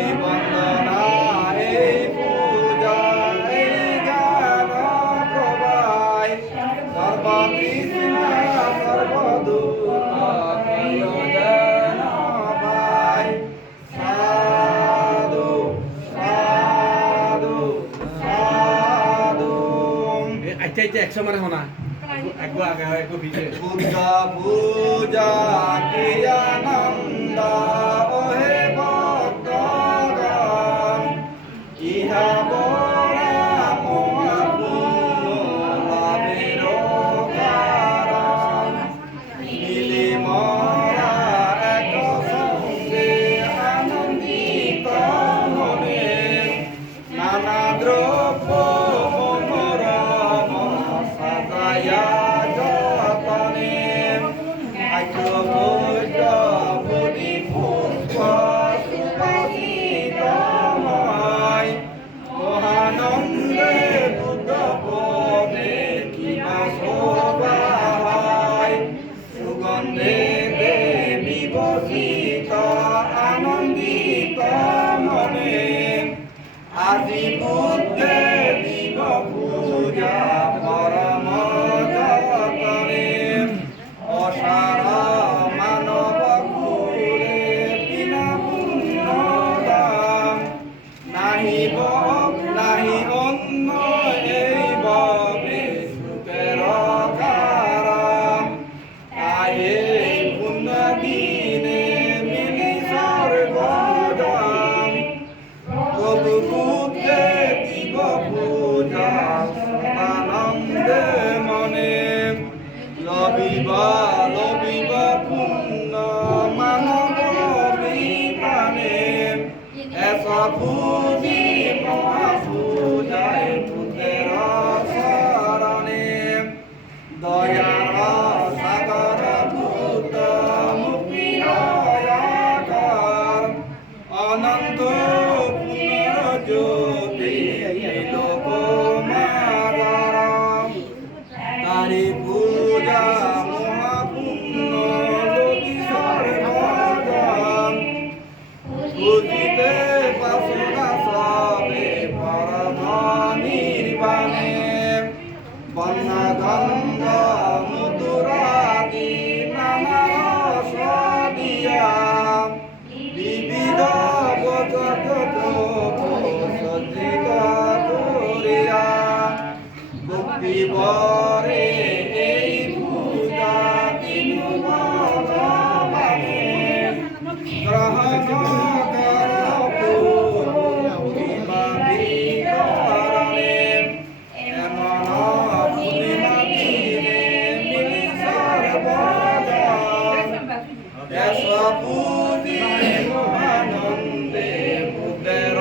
এই বন্দনা এই পূজা এই জ্ঞান প্রবাই সর্বতৃষ্ণা সর্বদুঃখ প্রয়োজন পাই। সাধু সাধু সাধু। আচ্ছা আচ্ছা 100 মানে হোনা একগো আগে একগো পিছে বুদ্ধ পূজা কি আনন্দ ওহে ভক্তগণ ইহা বড়া মহাপুণ্য লাভের কারণ। মিলি মরা এক সঙ্গে আনন্দিত মনে নানা দ্রব্য মনোরম সাজায়া যতনে আজ্ঞ বলি পুষ্প সুবাসিতময় মহানন্দে বুদ্ধ পদে কিবা শোভা হয়। সুগন্ধে দেবী বসিত আনন্দিত মনে আজি বুদ্ধে দিব পূজা পরম যতনে। অসার মানব কুলে বিনা পুণ্য দান নাহি অন্য এই ববে সুখের কারণ। তাই এই পুণ্য দিনে মিলি সর্বজন প্রভু বুদ্ধে দিব পূজা আনন্দে মনে। লবিব পুণ্য মানব বিধানে এস পুঁজি মহাপূজায় বুদ্ধের শরণে। দয়ার সাগর বুদ্ধ মুক্তির কর অনন্ত পুনর্জ্যোতি লোক মাতার। তারি পূজা মহাপুণ্য লোকি সর্বজন বুঝিতে বাসনা সবে পরম নির্বাণে। বন্যা গন্ধ মধুরাদি নানা রস দিয়া বিবিধ জগত সজ্জিত করিয়া ভক্তি বরে এই পূজা দিনু ভগবানে গ্রহণ কর পূর্ণিমা বিকরণে। এমন পূর্ণিমা দিনে মিলি সর্বজন এস পুঁজি মহানন্দে বুদ্ধের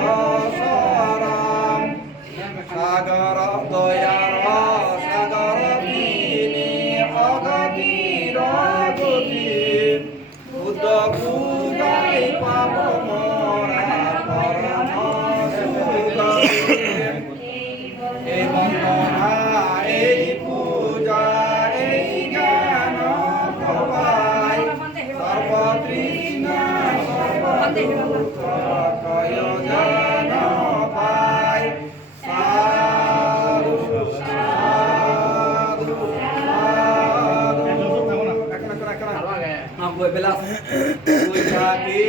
শরণ। সাগর দয়ার সাগর বিনি অগতির গতি বুদ্ধ পূজায় পাব মরা পরম সুগতি। এই বন্দনা এই পূজা এই জ্ঞান প্রবাই সর্বতৃষ্ণা সর্বদুঃখ প্রয়োজন পাই। সাধু সাধু সাধু। বৈশাখী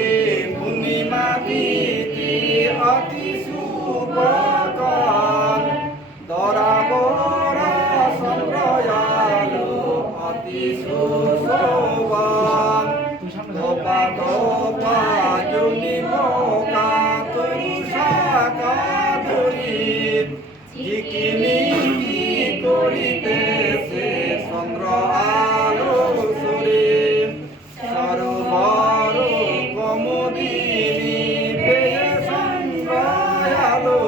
পূর্ণিমা তিথি অতি শুভকর দরা বরা চন্দ্রয়ালু অতি সুশোভন। তোপা তোপা জুনি পোকা তুষা কাদুরি ঝিকিমিকি করিতেছে চন্দ্র আলো সুরে। সরোবর কমদিনী পেয়ে চন্দ্রয়ালু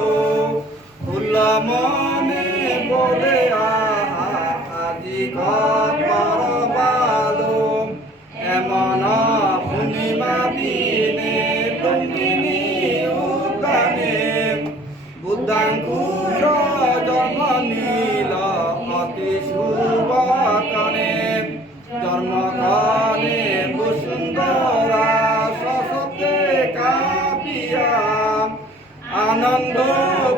ফুল মনে বলে আহা আজি করবালো। এমন পূর্ণিমা দিনে লুম্বিনী উদ্যানে বুদ্ধাঙ্কুর জন্ম নীল অতি শুভকণে। জন্মকালে বসুন্ধরা সশব্দে কাঁপিয়া আনন্দ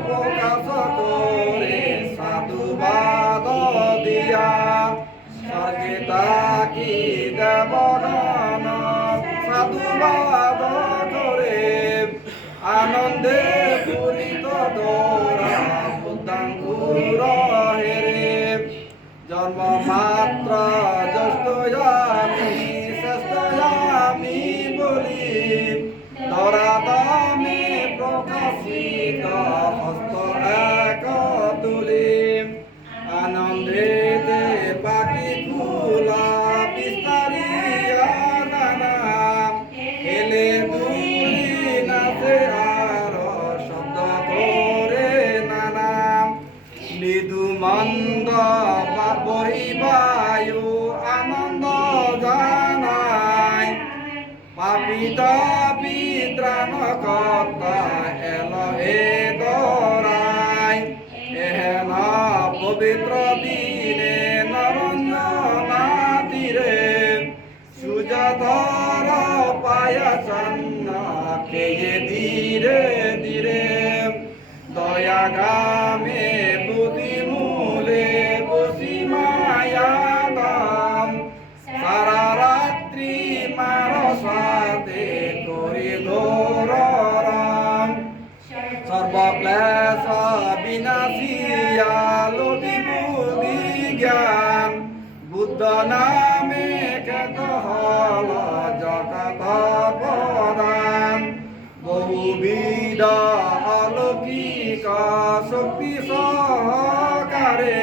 প্রকাশ করে সাধুবাদ দিয়া স্বর্গে তাকি দেবগণ সাধুবাদ করে আনন্দে পূরিত দোরা বুদ্ধাঙ্কুর হেরে জন্ম মাত্র জ্যেষ্ঠ আমি শ্রেষ্ঠ আমি বলি ধরা দামে প্রকাশিত হস্ত এক তুলি আনন্দেতে পাখি ফুলা বিস্তারিয়া নানা এলে দুলি নাচে আর শব্দ করে নানা মৃদু মন্দ বহিবায়ু আনন্দ জানায় পাপিতা পিত্রাণ কর্তা এল এ দরায় এহেন পবিত্র দিনে নরঞ্জনা তীরে সুজাধর পায়াচন্ন খেয়ে ধীরে ধীরে দয়া গামে বুদ্ধি মূলে বসি মায়া দাম সারা রাত্রি মার সাথে করি গৌররাম সর্বক্লেশ বিনাশিয়া লোভি বুদ্ধি জ্ঞান বুদ্ধ নামে খ্যাত হল জগত প্রদান বহুবিধ অলৌকিক শক্তি সহকারে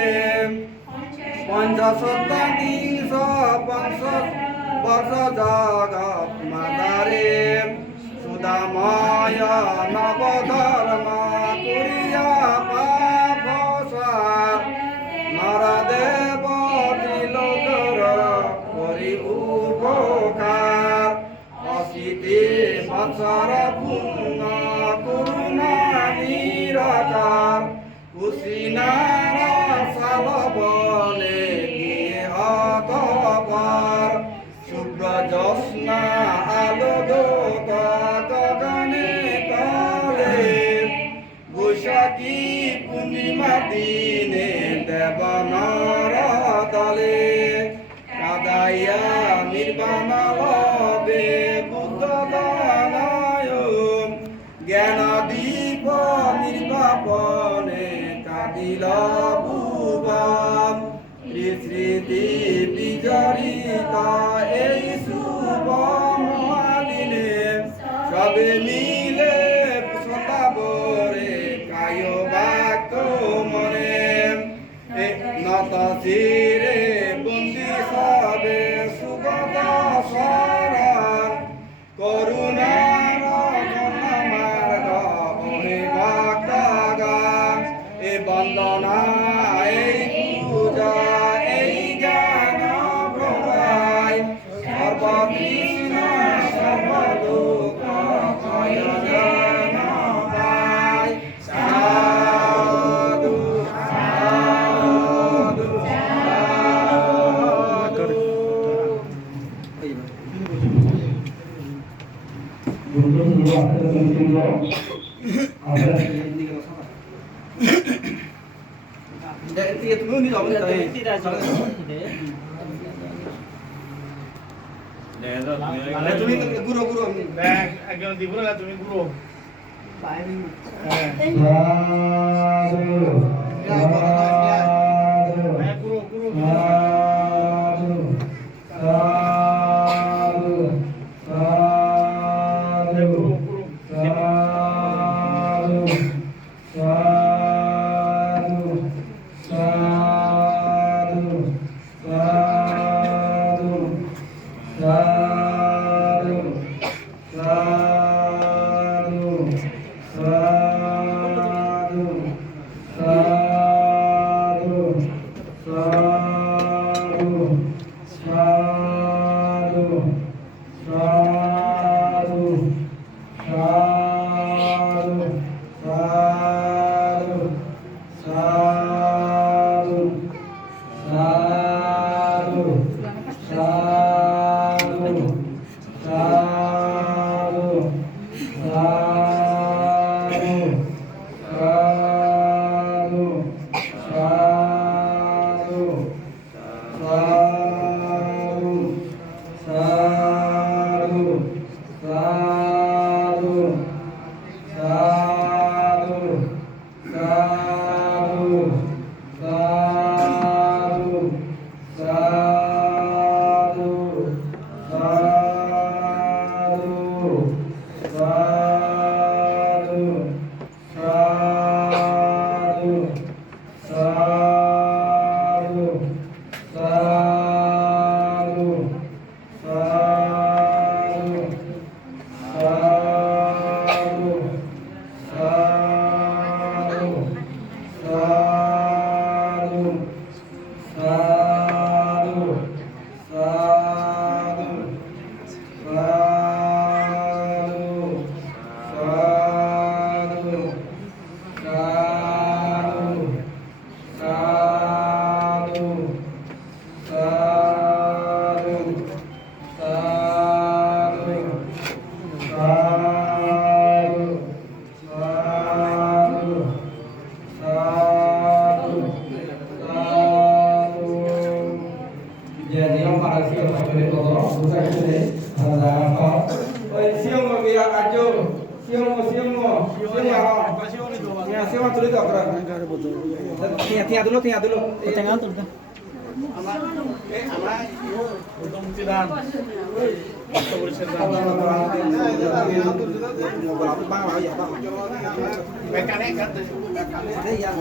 পঞ্চশতাংশ বর্ষ জগৎ মাতারে সুদাময় নবধর্ম কুরিয়া পাপসার নরদেব তিলোকর করি উপকার অশীতে বৎসর পুণ্য করুণা নিরাকার কুশিনার সাল বলে গিয়ে অতপর শুভ্র জ্যোৎস্না আলো দোত গগনে তলে বৈশাখী পূর্ণিমা দিনে দেবনর তলে কাদাইয়া নির্বাণ লবে বুদ্ধ দানায় জ্ঞান দীপ নির্বাপনে কাদিল ভুবন স্মৃতি বিজড়িত এই শুভ মহাদিনে সবে মিলে শতাবরে কায় বাক্য মনে নত চিরে বন্দি সবে সুগত শরণ করুণার মার্গ ওহে ভক্তগণ এ বন্দনা এই পূজা এই জ্ঞান প্রদায় সর্বকৃষ্ণ সর্বলোক জন পায় সাধু সাধু সাধু তুমি গুরু গুরু একজন দিব না তুমি গুরু গুরু গুরু Jadi yang para siang sampai todo, bukan ini. Ada apa? Oh siang mau biar aja. Siang mau. Siang ya siang tulis tak kerana. Tiap dulu. Tengah tu kan. Untung tidak. Mekanik kan. Ada yang